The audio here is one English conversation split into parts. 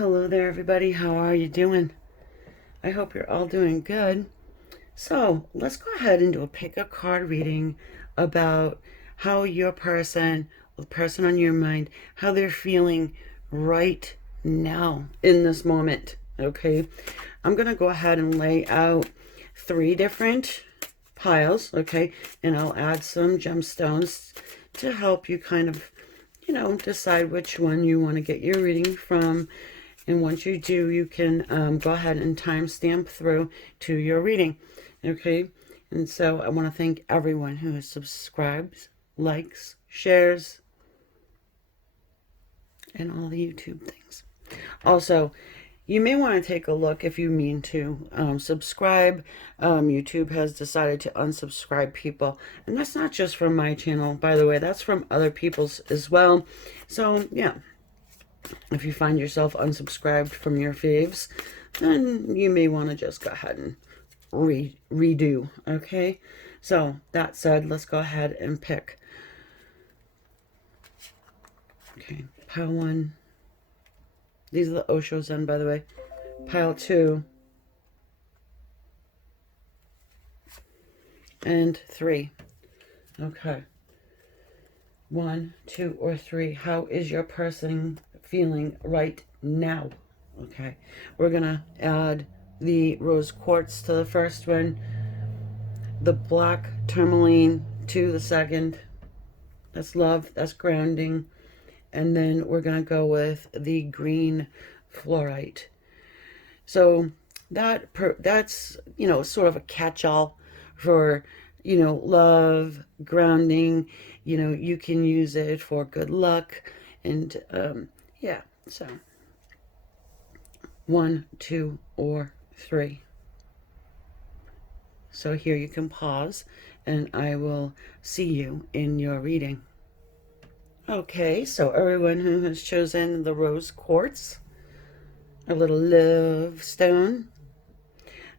Hello there, everybody. How are you doing? I hope you're all doing good. So let's go ahead and do a pick a card reading about how your person, the person on your mind, how they're feeling right now in this moment. Okay, I'm gonna go ahead and lay out 3 different piles. Okay, and I'll add some gemstones to help you kind of, decide which one you want to get your reading from. And once you do, you can go ahead and timestamp through to your reading. Okay, and so I want to thank everyone who has subscribed, likes, shares, and all the YouTube things. Also, you may want to take a look if you mean to subscribe. YouTube has decided to unsubscribe people, and that's not just from my channel, by the way. That's from other people's as well. So yeah, if you find yourself unsubscribed from your faves, then you may want to just go ahead and redo. Okay, so that said, let's go ahead and pick. Okay, pile 1. These are the Osho Zen, by the way. Pile 2. And 3. Okay. 1, 2, or 3. How is your person feeling right now? Okay. We're going to add the rose quartz to the first one. The black tourmaline to the second. That's love. That's grounding. And then we're going to go with the green fluorite. So that's, sort of a catch-all for, love, grounding. You can use it for good luck. And, yeah, so 1, 2, or 3. So here you can pause, and I will see you in your reading. Okay, so everyone who has chosen the rose quartz, a little love stone,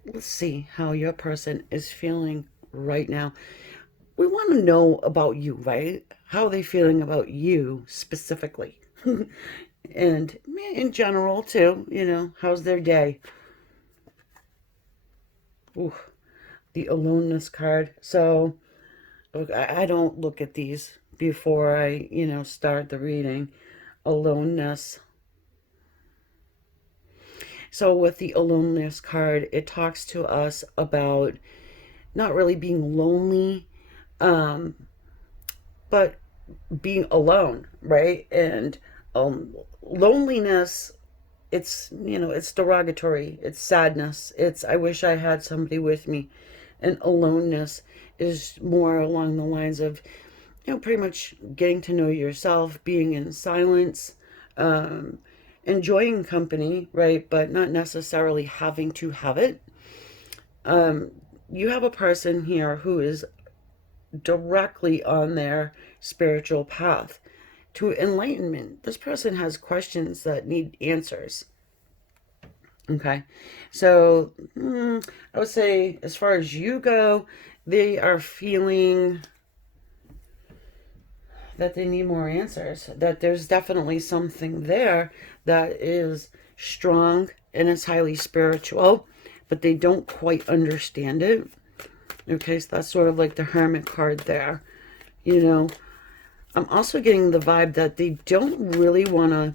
let's see how your person is feeling right now. We want to know about you, right? How are they feeling about you specifically? And in general, too, how's their day? Ooh, the aloneness card. So I don't look at these before I, start the reading. Aloneness. So with the aloneness card, it talks to us about not really being lonely, but being alone, right? And loneliness, it's derogatory. It's sadness. It's, I wish I had somebody with me. And aloneness is more along the lines of, pretty much getting to know yourself, being in silence, enjoying company, right? But not necessarily having to have it. You have a person here who is directly on their spiritual path to enlightenment. This person has questions that need answers. Okay, so I would say as far as you go, they are feeling that they need more answers, that there's definitely something there that is strong and it's highly spiritual, but they don't quite understand it. Okay, so that's sort of like the Hermit card there. I'm also getting the vibe that they don't really want to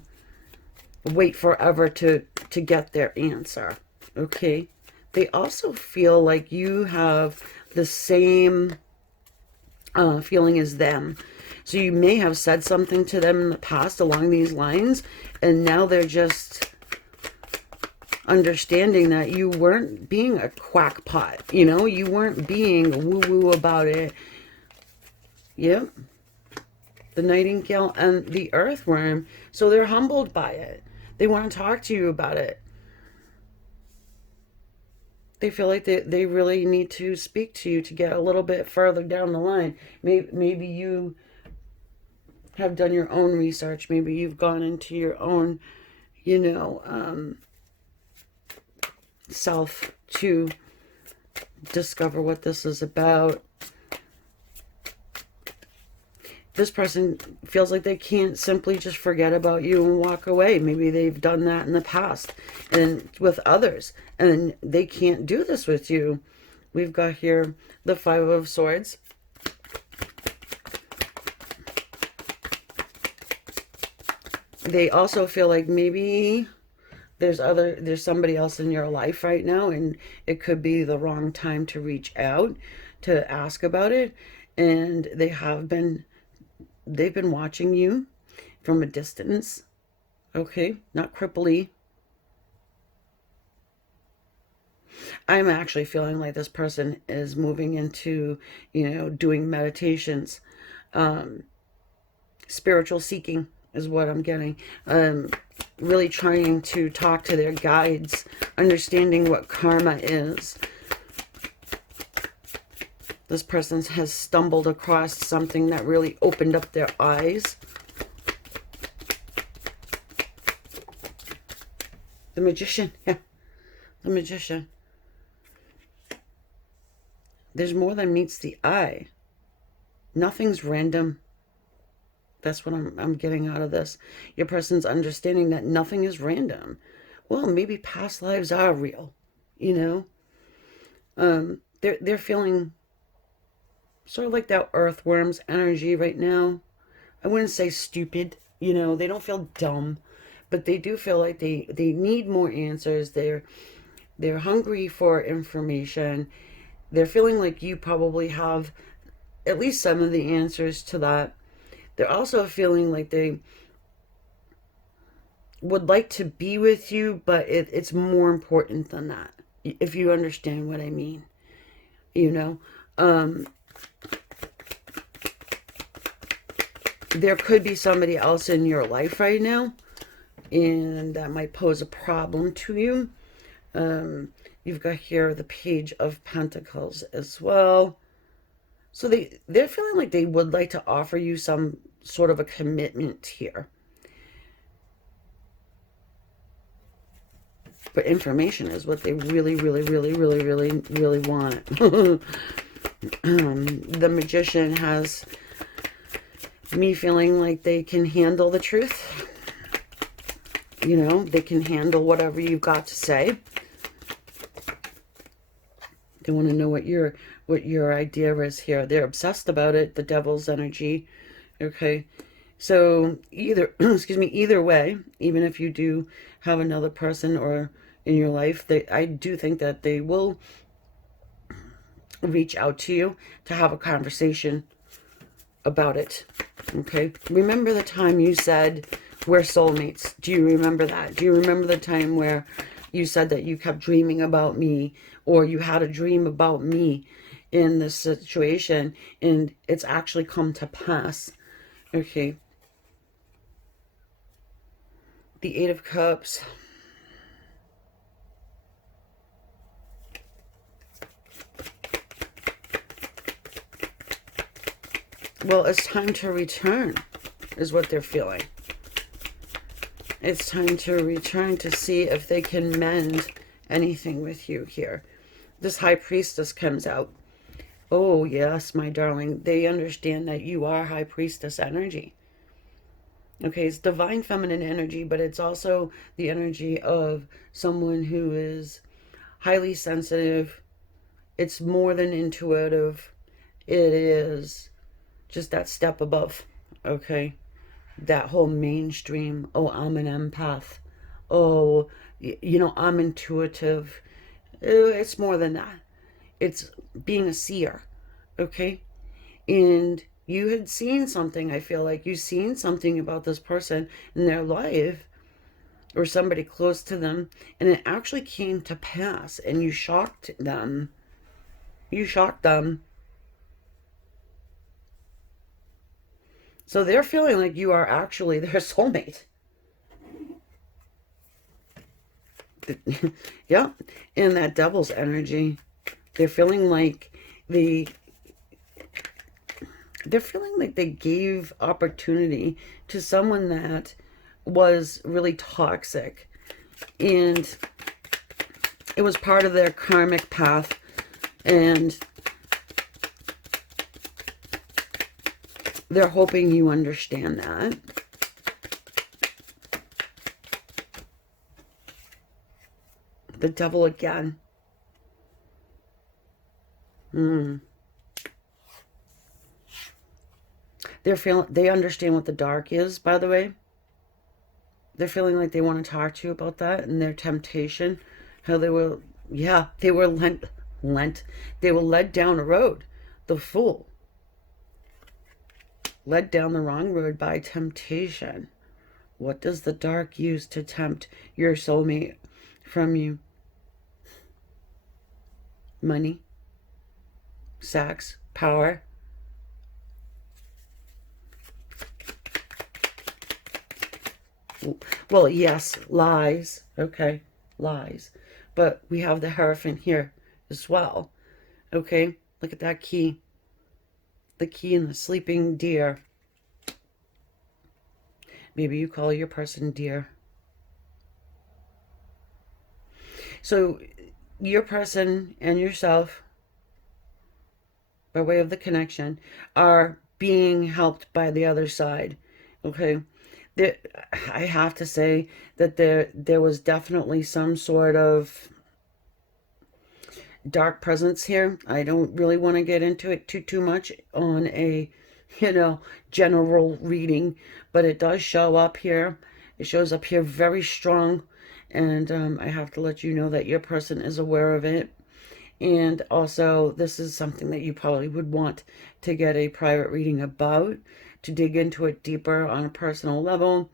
wait forever to get their answer. Okay, they also feel like you have the same feeling as them. So you may have said something to them in the past along these lines, and now they're just understanding that you weren't being a quackpot. You weren't being woo-woo about it. Yep. The nightingale and the earthworm. So they're humbled by it. They want to talk to you about it. They feel like they really need to speak to you to get a little bit further down the line. Maybe you have done your own research. Maybe you've gone into your own, self to discover what this is about. this person feels like they can't simply just forget about you and walk away. Maybe they've done that in the past and with others, and they can't do this with you. We've got here the Five of Swords. They also feel like maybe there's somebody else in your life right now, and it could be the wrong time to reach out to ask about it. And they've been watching you from a distance. Okay, not cripply. I'm actually feeling like this person is moving into, doing meditations. Spiritual seeking is what I'm getting. Really trying to talk to their guides, understanding what karma is. This person has stumbled across something that really opened up their eyes. The Magician, yeah, the Magician. There's more than meets the eye. Nothing's random. That's what I'm getting out of this. Your person's understanding that nothing is random. Well, maybe past lives are real, They're feeling sort of like that earthworm's energy right now. I wouldn't say stupid, they don't feel dumb, but they do feel like they need more answers. They're hungry for information. They're feeling like you probably have at least some of the answers to that. They're also feeling like they would like to be with you, but it's more important than that, if you understand what I mean. There could be somebody else in your life right now, and that might pose a problem to you. You've got here the Page of Pentacles as well. So they're feeling like they would like to offer you some sort of a commitment here. But information is what they really, really, really, really, really, really want. The Magician has me feeling like they can handle the truth. They can handle whatever you've got to say. They want to know what your idea is here. They're obsessed about it, the Devil's energy. Okay. So either way, even if you do have another person or in your life, I do think that they will reach out to you to have a conversation about it. Okay. Remember the time you said we're soulmates? Do you remember that? Do you remember the time where you said that you kept dreaming about me, or you had a dream about me in this situation, and it's actually come to pass? Okay. The Eight of Cups. Well, it's time to return, is what they're feeling. It's time to return to see if they can mend anything with you here. This High Priestess comes out. Oh, yes, my darling. They understand that you are High Priestess energy. Okay, it's divine feminine energy, but it's also the energy of someone who is highly sensitive. It's more than intuitive. It is just that step above, okay? That whole mainstream, oh, I'm an empath. Oh, I'm intuitive. It's more than that. It's being a seer, okay? And you had seen something, I feel like you've seen something about this person in their life, or somebody close to them, and it actually came to pass, and you shocked them. You shocked them. So they're feeling like you are actually their soulmate. Yeah, and that Devil's energy. They're feeling like they're feeling like they gave opportunity to someone that was really toxic, and it was part of their karmic path, and They're hoping you understand that. The Devil again. They understand what the dark is, by the way. They're feeling like they want to talk to you about that and their temptation. How they were, yeah, they were they were led down a road. The Fool. Led down the wrong road by temptation. What does the dark use to tempt your soulmate from you? Money, sex, power. Well, yes, lies. Okay, lies. But we have the Hierophant here as well. Okay, look at that key. The key and the sleeping deer. Maybe you call your person dear. So your person and yourself, by way of the connection, are being helped by the other side. Okay, I have to say that there was definitely some sort of dark presence here. I don't really want to get into it too much on a, general reading, but it does show up here. It shows up here very strong, and I have to let you know that your person is aware of it. And also, this is something that you probably would want to get a private reading about, to dig into it deeper on a personal level.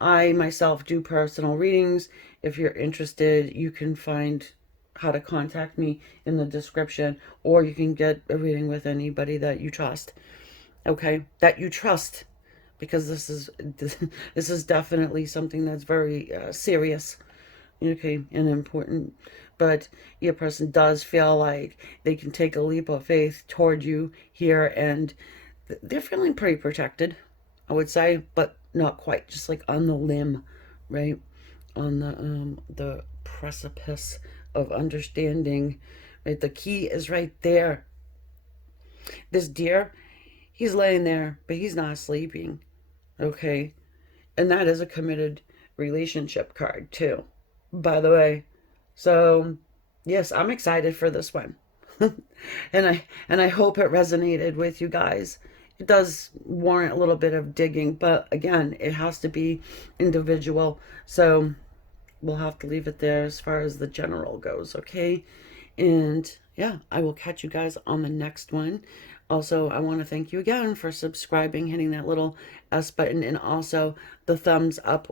I myself do personal readings. If you're interested, you can find how to contact me in the description, or you can get a reading with anybody that you trust. Okay, that you trust, because this is definitely something that's very serious, okay, and important. But your person does feel like they can take a leap of faith toward you here, and they're feeling pretty protected, I would say, but not quite, just like on the limb, right? On the precipice of understanding, right? The key is right there. This deer, he's laying there, but he's not sleeping, okay? And that is a committed relationship card too, by the way. So, yes, I'm excited for this one. and I hope it resonated with you guys. It does warrant a little bit of digging, but again, it has to be individual. So, we'll have to leave it there as far as the general goes, okay? And yeah, I will catch you guys on the next one. Also, I want to thank you again for subscribing, hitting that little S button, and also the thumbs up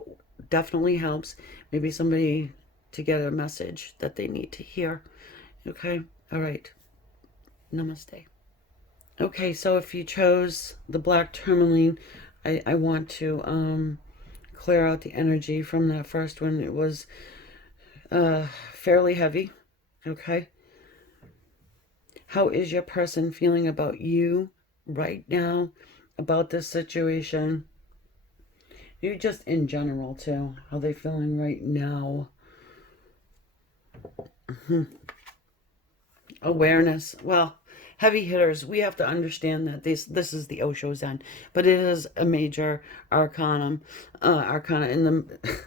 definitely helps. Maybe somebody to get a message that they need to hear. Okay? All right. Namaste. Okay, so if you chose the black tourmaline, I want to clear out the energy from that first one. It was fairly heavy. Okay? How is your person feeling about you right now, about this situation? You're just in general, too. How they feeling right now? Awareness. Well, heavy hitters, we have to understand that this is the Osho Zen, but it is a major arcana in the...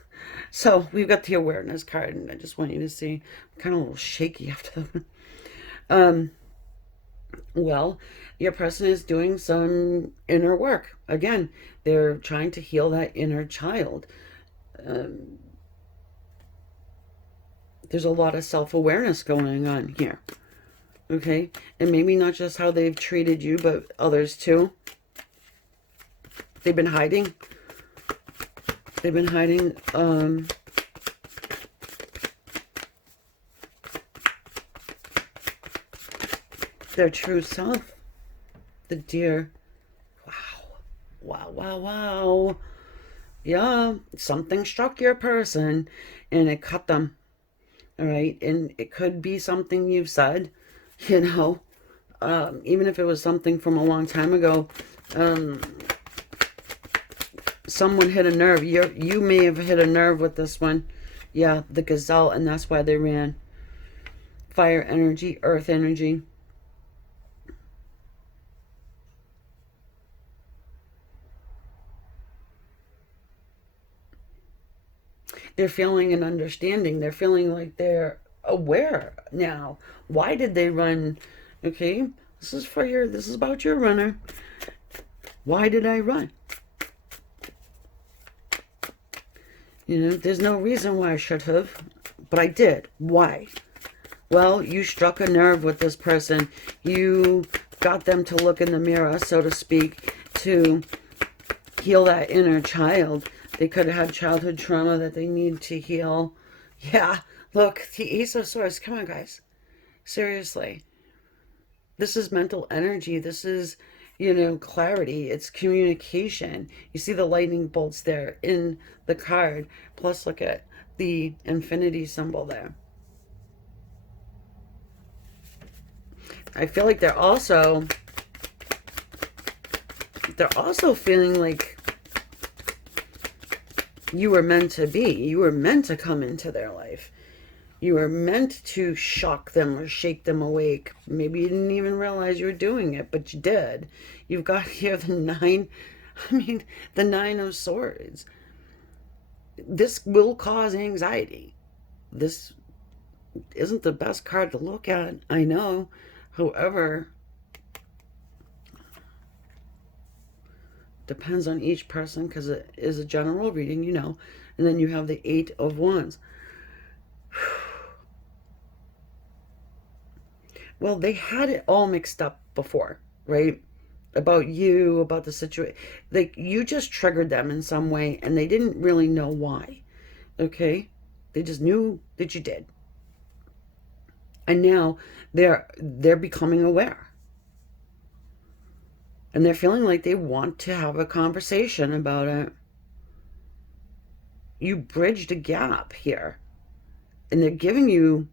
So we've got the awareness card, and I just want you to see, I'm kind of a little shaky after that. Well, your person is doing some inner work. Again, they're trying to heal that inner child. There's a lot of self-awareness going on here. Okay? And maybe not just how they've treated you, but others too. They've been hiding. They've been hiding their true self. The deer. Wow. Wow, wow, wow. Yeah, something struck your person and it cut them. All right? And it could be something you've said, even if it was something from a long time ago. Someone hit a nerve. You may have hit a nerve with this one. Yeah, the gazelle, and that's why they ran. Fire energy, earth energy. They're feeling an understanding. They're feeling like they're aware now. Why did they run? Okay, this is about your runner. Why did I run? You know, there's no reason why I should have, but I did. Why? Well, you struck a nerve with this person. You got them to look in the mirror, so to speak, to heal that inner child. They could have had childhood trauma that they need to heal. Yeah, look, the Ace of Swords. Come on, guys. Seriously. This is mental energy. This is, you know, clarity. It's communication. You see the lightning bolts there in the card. Plus, look at the infinity symbol there. I feel like they're also feeling like you were meant to be. You were meant to come into their life. You were meant to shock them or shake them awake. Maybe you didn't even realize you were doing it, but you did. You've got here the the Nine of Swords. This will cause anxiety. This isn't the best card to look at, I know. However, depends on each person because it is a general reading, you know. And then you have the Eight of Wands. Well, they had it all mixed up before, right? About you, about the situation. Like, you just triggered them in some way, and they didn't really know why, okay? They just knew that you did. And now they're becoming aware. And they're feeling like they want to have a conversation about it. You bridged a gap here. And they're giving you,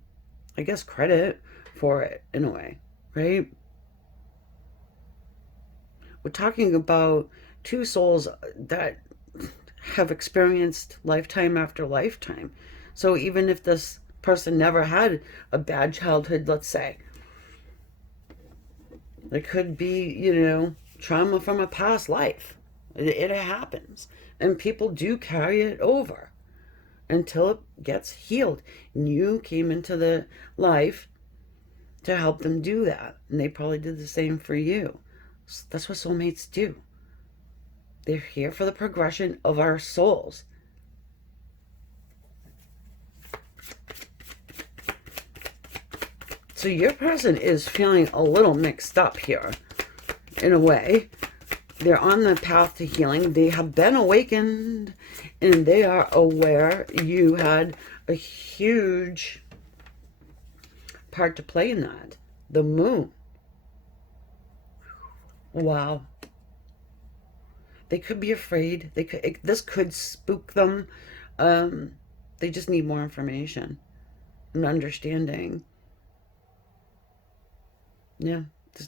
I guess, credit for it in a way, right? We're talking about two souls that have experienced lifetime after lifetime. So even if this person never had a bad childhood, let's say, there could be, you know, trauma from a past life. It happens. And people do carry it over until it gets healed. And you came into the life to help them do that. And they probably did the same for you. So that's what soulmates do. They're here for the progression of our souls. So your person is feeling a little mixed up here, in a way. They're on the path to healing. They have been awakened, and they are aware you had a huge part to play in that. The moon. Wow. They could be afraid. This could spook them. They just need more information and understanding. Yeah,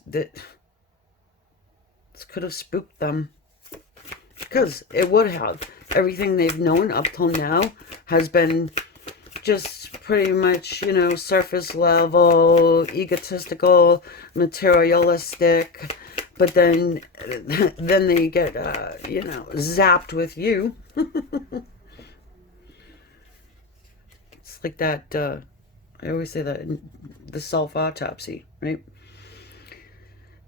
this could have spooked them. Because it would have. Everything they've known up till now has been just pretty much, you know, surface level, egotistical, materialistic. But then they get, you know, zapped with you. It's like that, I always say that, the self-autopsy, right?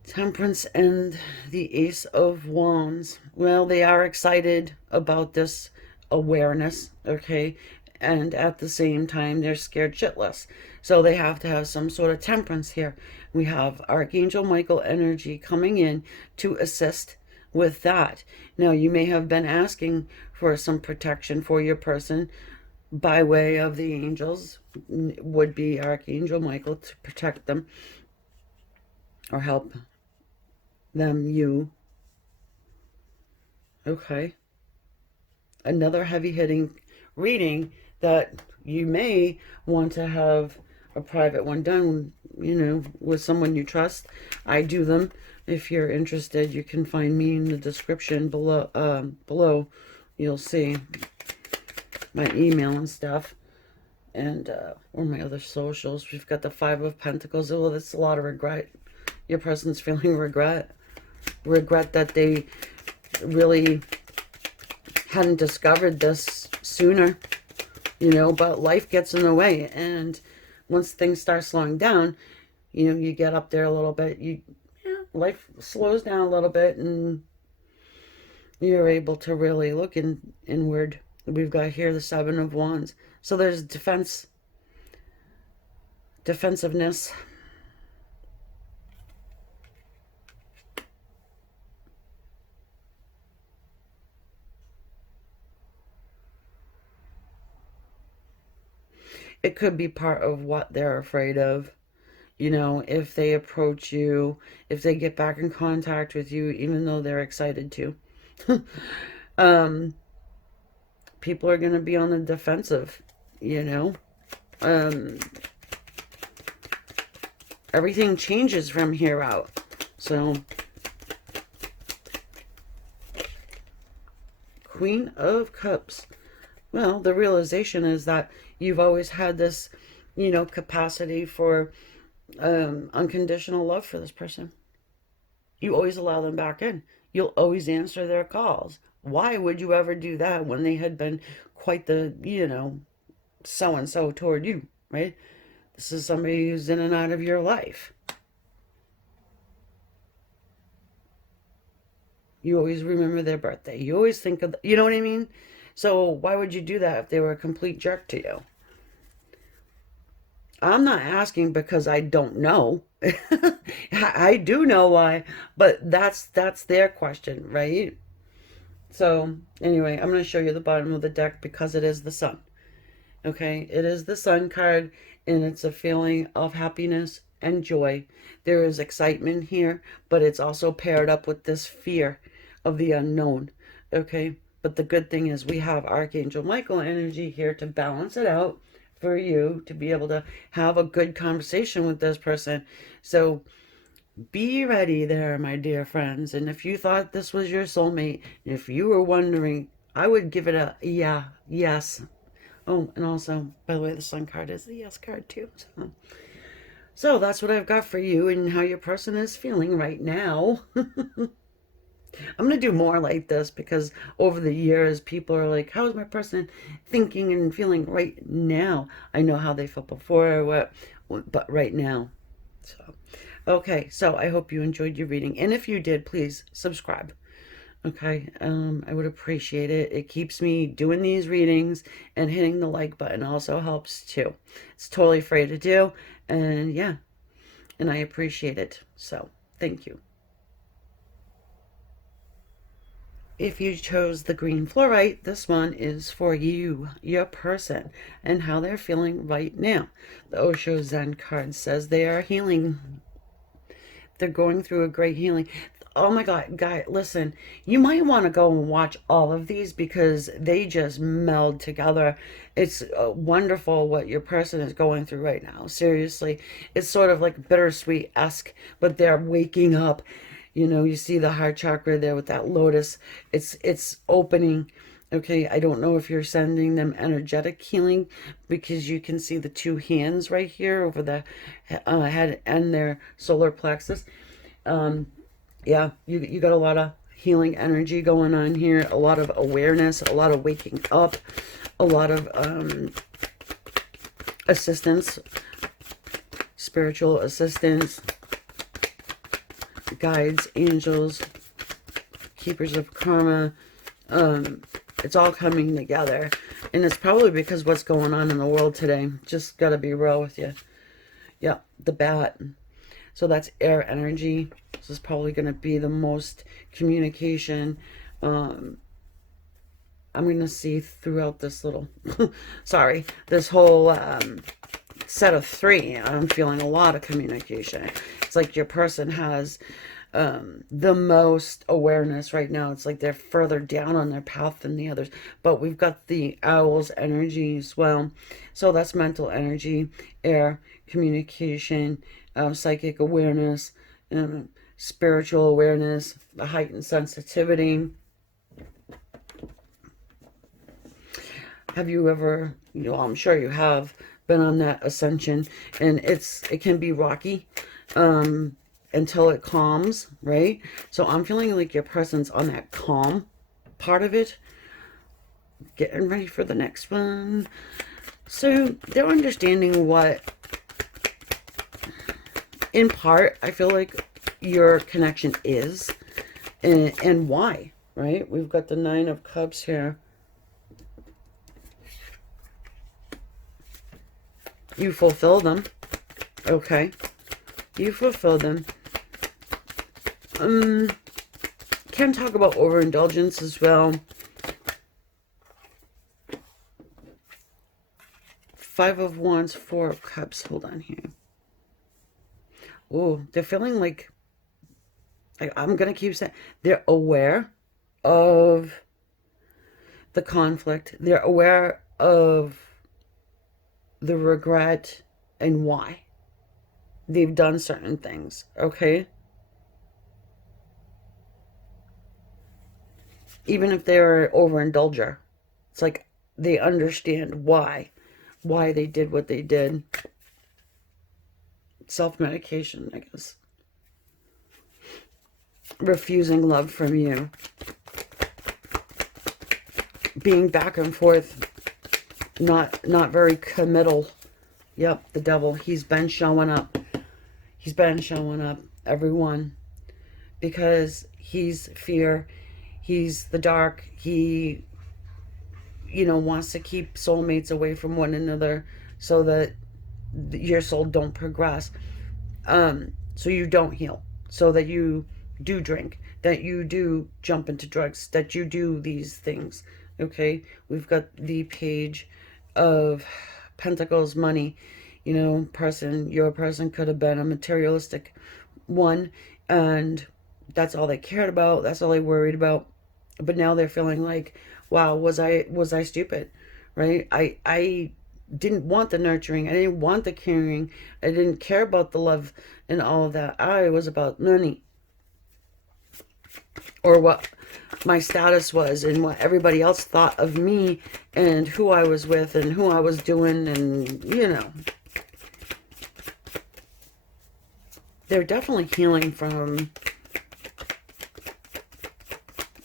Temperance and the Ace of Wands. Well, they are excited about this awareness, okay? And at the same time, they're scared shitless. So they have to have some sort of temperance here. We have Archangel Michael energy coming in to assist with that. Now, you may have been asking for some protection for your person by way of the angels. Would be Archangel Michael to protect them or help them, you. Okay. Another heavy-hitting reading that you may want to have a private one done, you know, with someone you trust. I do them. If you're interested, you can find me in the description below. Below, you'll see my email and stuff, and or my other socials. We've got the Five of Pentacles. Oh, that's a lot of regret. Your person's feeling regret that they really hadn't discovered this sooner. you know, but life gets in the way. And once things start slowing down, you know, you get up there a little bit, life slows down a little bit, and you're able to really look inward. We've got here the Seven of Wands. So there's defensiveness. It could be part of what they're afraid of. You know, if they approach you, if they get back in contact with you, even though they're excited to, um, people are going to be on the defensive, you know. Everything changes from here out. So, Queen of Cups. Well, the realization is that you've always had this, you know, capacity for unconditional love for this person. You always allow them back in. You'll always answer their calls. Why would you ever do that when they had been quite the, you know, so-and-so toward you, right? This is somebody who's in and out of your life. You always remember their birthday. You always think of, you know what I mean? So why would you do that if they were a complete jerk to you? I'm not asking because I don't know. I do know why, but that's their question, right? So anyway, I'm going to show you the bottom of the deck because it is the Sun. Okay, it is the Sun card, and it's a feeling of happiness and joy. There is excitement here, but it's also paired up with this fear of the unknown. Okay, but the good thing is we have Archangel Michael energy here to balance it out for you to be able to have a good conversation with this person. So be ready there, my dear friends. And if you thought this was your soulmate, if you were wondering, I would give it a yes. Oh, and also, by the way, the Sun card is the yes card too. So that's what I've got for you and how your person is feeling right now. I'm going to do more like this because over the years, people are like, how is my person thinking and feeling right now? I know how they felt before, but right now. So, okay, so I hope you enjoyed your reading. And if you did, please subscribe. Okay, I would appreciate it. It keeps me doing these readings, and hitting the like button also helps too. It's totally free to do, and yeah, and I appreciate it. So, thank you. If you chose the green fluorite, this one is for you, your person, and how they're feeling right now. The Osho Zen card says they are healing. They're going through a great healing. Oh my God, guy, listen, you might want to go and watch all of these because they just meld together. It's wonderful what your person is going through right now. Seriously, it's sort of like bittersweet-esque, but they're waking up. You know, you see the heart chakra there with that lotus. It's opening. Okay, I don't know if you're sending them energetic healing because you can see the two hands right here over the head and their solar plexus. Yeah, you got a lot of healing energy going on here, a lot of awareness, a lot of waking up, a lot of assistance, spiritual assistance, guides, angels, keepers of karma. It's all coming together, and it's probably because what's going on in the world today. Just gotta be real with you. Yeah, the bat. So that's air energy. This is probably going to be the most communication I'm going to see throughout this little, sorry, this whole set of three. I'm feeling a lot of communication. It's like your person has the most awareness right now. It's like they're further down on their path than the others. But we've got the owl's energy as well. So that's mental energy, air, communication, psychic awareness, spiritual awareness, the heightened sensitivity. Have you ever, I'm sure you have, been on that ascension, and it can be rocky until it calms, right? So I'm feeling like your person's on that calm part of it. Getting ready for the next one. So they're understanding what, in part, I feel like your connection is, and why, right? We've got the Nine of Cups here. You fulfill them. Okay. You fulfill them. Can talk about overindulgence as well. Five of Wands, Four of Cups. Hold on here. Oh, they're feeling like, I'm going to keep saying, they're aware of the conflict. They're aware of the regret and why they've done certain things, okay? Even if they're an overindulger, it's like they understand why they did what they did. Self-medication, I guess. Refusing love from you. Being back and forth, not very committal. Yep, the devil, he's been showing up. He's been showing up, everyone, because he's fear. He's the dark. He, wants to keep soulmates away from one another so that your soul don't progress. So you don't heal. So that you do drink. That you do jump into drugs. That you do these things. Okay? We've got the Page of Pentacles, money. Your person could have been a materialistic one, and that's all they cared about. That's all they worried about. But now they're feeling like, wow, was I stupid, right? I didn't want the nurturing. I didn't want the caring. I didn't care about the love and all of that. I was about money, or what my status was and what everybody else thought of me and who I was with and who I was doing, and they're definitely healing from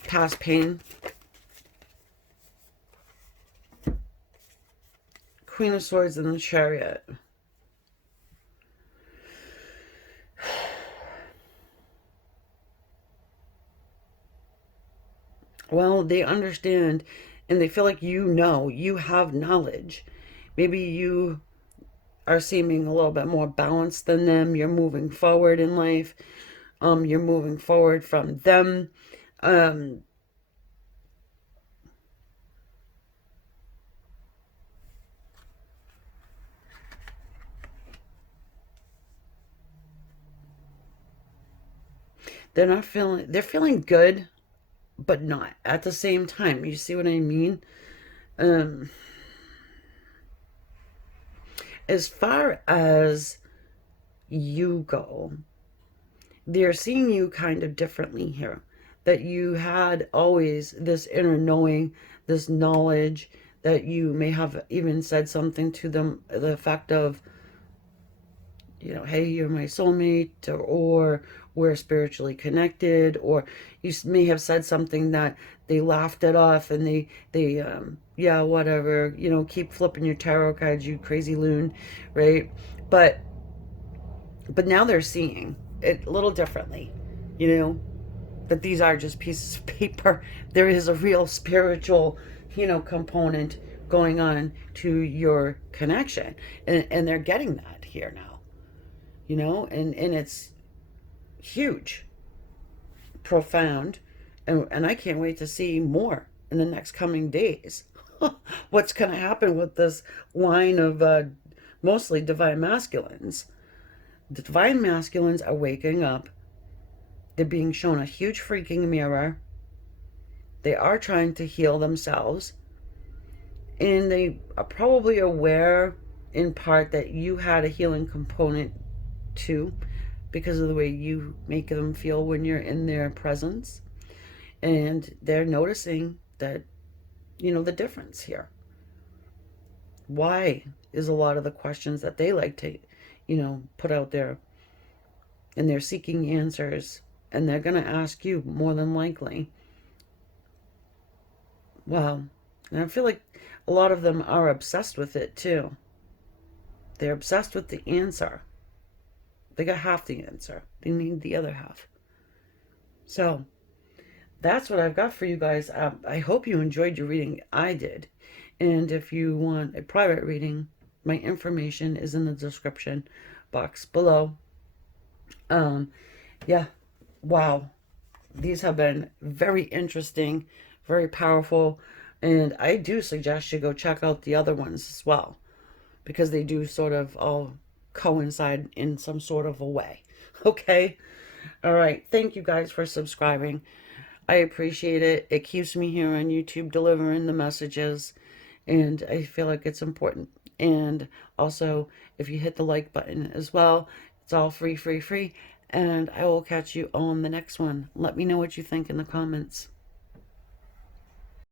past pain. Queen of Swords and the Chariot. Well, they understand and they feel like you have knowledge. Maybe you are seeming a little bit more balanced than them. You're moving forward in life. You're moving forward from them. They're feeling good, but not at the same time. You see what I mean? As far as you go, they're seeing you kind of differently here. That you had always this inner knowing, this knowledge, that you may have even said something to them, the effect of, hey, you're my soulmate, or we're spiritually connected, or you may have said something that they laughed it off, and they yeah, whatever, keep flipping your tarot cards, you crazy loon, right? But now they're seeing it a little differently, that these are just pieces of paper. There is a real spiritual, component going on to your connection, and they're getting that here now. And it's huge, profound, and I can't wait to see more in the next coming days. What's going to happen with this line of mostly divine masculines? The divine masculines are waking up. They're being shown a huge freaking mirror. They are trying to heal themselves, and they are probably aware in part that you had a healing component too, because of the way you make them feel when you're in their presence. And they're noticing that, the difference here. Why is a lot of the questions that they like to, put out there. And they're seeking answers. And they're going to ask you more than likely. Wow. And I feel like a lot of them are obsessed with it too. They're obsessed with the answer. They got half the answer. They need the other half. So that's what I've got for you guys. I hope you enjoyed your reading. I did. And if you want a private reading, my information is in the description box below. Yeah, wow. These have been very interesting, very powerful, and I do suggest you go check out the other ones as well, because they do sort of all coincide in some sort of a way. Okay? All right. Thank you guys for subscribing. I appreciate it. It keeps me here on YouTube delivering the messages, and I feel like it's important. And also, if you hit the like button as well, it's all free, free, free. And I will catch you on the next one. Let me know what you think in the comments.